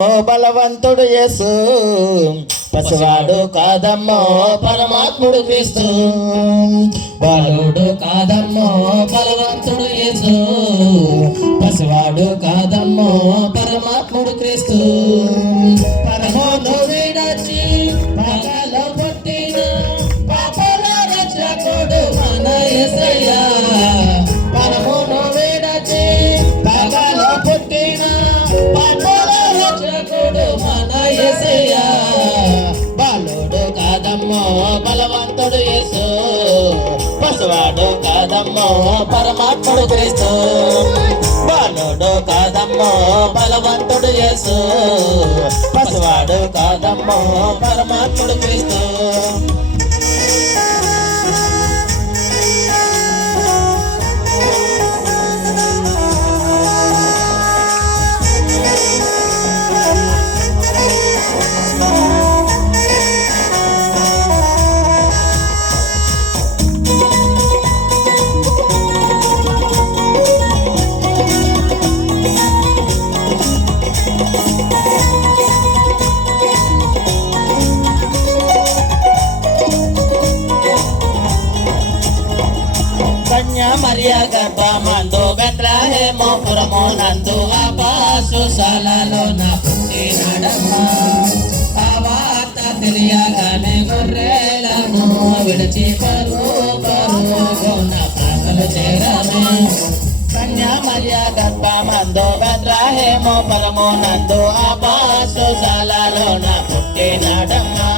బలవంతుడు యేసు పసివాడు కాదమ్మో పరమాత్ముడు క్రీస్తు. బాలుడు కాదమ్మో బలవంతుడు యేసు పసివాడు కాదమ్మో పరమాత్ముడు క్రీస్తు. పరమోను విడచి పగలో పుట్టిన పాపల రక్షకుడు మన యేసయ్యా. పరమోను విడచి పగలో పుట్టిన పాపల రక్షకుడు మన యేసయ్యా. బాలుడు కాదమ్మో బలవంతుడు యేసు పసివాడు కాదమ్మో పరమాత్ముడు క్రీస్తు. బాలుడు కాదమ్మో బలవంతుడు యేసు పసివాడు కాదమ్మో పరమాత్ముడు క్రీస్తు. మరియా గర్భమందు బెత్లెహేము పురమునందు పశుశాలలో నా పుట్టినాడమ్మా. ఆ వార్త తెలియగానే గొర్రెలను విడిచి పరుగున పాకలు చేరమే. కన్యా మరియా గర్భమందు బెత్లెహేము పురమునందు పశుశాలలో నా పుట్టినాడమ్మా.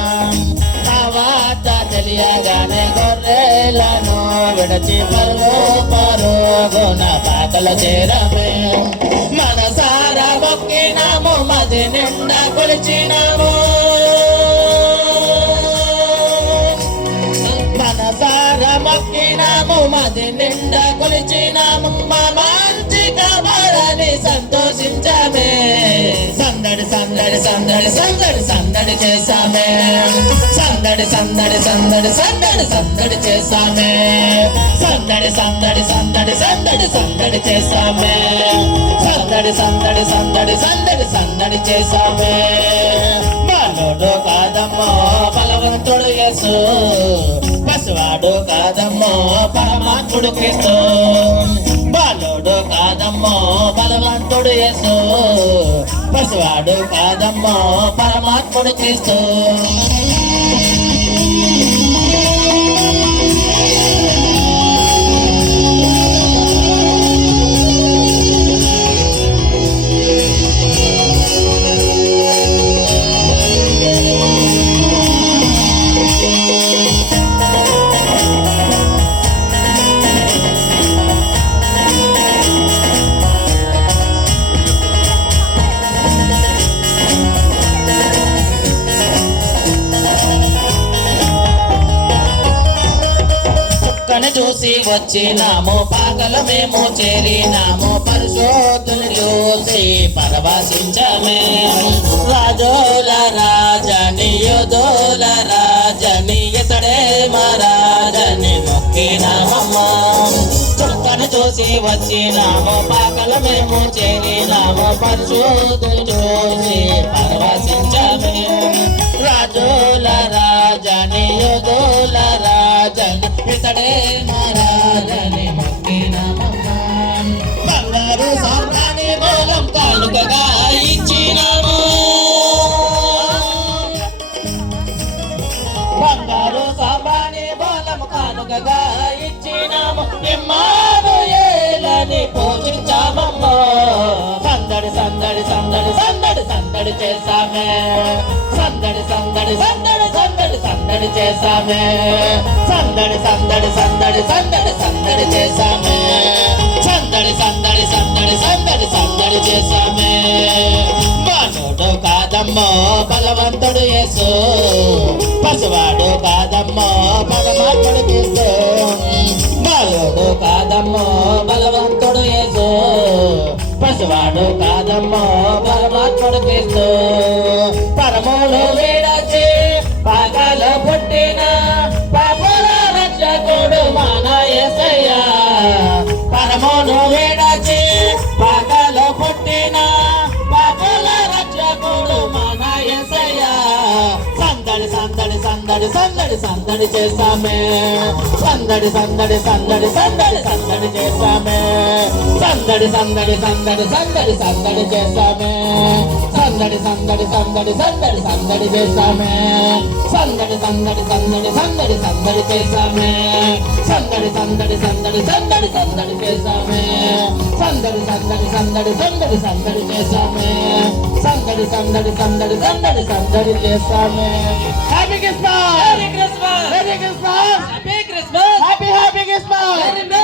ఆ వార్త తెలియగానే గొర్రెలను విడచి పరుగున పాకలు చేరమే. మనసారా మొక్కినాము మది నిండా కొలిచినాము. మనసారా మొక్కినాము మది నిండా కొలిచినాము. మా మంచి కబరని సంతోషించామే. సందడి సందడి సందడి సందడి సందడి చేసామే. సందడి సందడి సందడి సందడి సందడి చేసామే. సందడి సందడి సందడి సందడి సందడి చేసామే. సందడి సందడి సందడి సందడి సందడి చేసామే. బాలుడు కాదమ్మో బలవంతుడు యేసు పసివాడు కాదమ్మో పరమాత్ముడు క్రీస్తు. బాలుడు కాదమ్మో బలవంతుడు యేసు పసివాడు కాదమ్మో పరమాత్ముడు క్రీస్తు. చూసి వచ్చినాము పాకలు మేము చేరినాము. పరిశోధులు చూసి పరవశించమే. రాజోల రాజని యోధుల రాజని ఇతడే మా రాజని మొక్కినామమ్మా. చుక్కను చూసి వచ్చినాము పాకలు మేము చేరినాము. పరిశోధులు చూసి పరవశించమే. రాజోల రాజని యోధుల రాజని ఇతడే మహారాజని మొక్కినామమ్మా. బంగారు సాంబ్రాణి మూలం కానుకగా ఇచ్చినాము. బంగారు సాంబ్రాణి మూలం కానుకగా ఇచ్చినాము. ఇమ్మానుయేలని పూజించామమ్మా. సందడి సందడి సందడి సందడి సందడి చేసామే. సందడి సందడి సందడి సందడి సందడి చేసామే. సందడి సందడి సందడి సందడి సందడి చేసామే. సందడి సందడి సందడి సందడి సందడి చేసామే. బాలుడు కాదమ్మో బలవంతుడు యేసు పసివాడు కాదమ్మో పరమాత్ముడు క్రీస్తు. బాలుడు కాదమ్మో బలవంతుడు యేసు పసివాడు కాదమ్మో పరమాత్ముడు క్రీస్తు. పరమును విడచి పగలు పుట్టిన పాపల రక్షకుడు మన యేసయ్యా. పరమును విడచి పగలు పుట్టిన పాపల రక్షకుడు సందడి సందడి సందడి చేస్తామే సందడి సందడి సందడి సందడి సందడి చేస్తామే సందడి సందడి సందడి సందడి సందడి చేస్తామే సందడి సందడి సందడి సందడి సందడి చేస్తామే సందడి సందడి సందడి సందడి సందడి చేస్తామే సందడి సందడి సందడి సందడి సందడి చేస్తామే సందడి సందడి సందడి సందడి సందడి చేస్తామే సందడి సందడి సందడి సందడి సందడి చేస్తామే happy Christmas Merry Christmas! Merry Christmas Happy Christmas! Happy happy Christmas Merry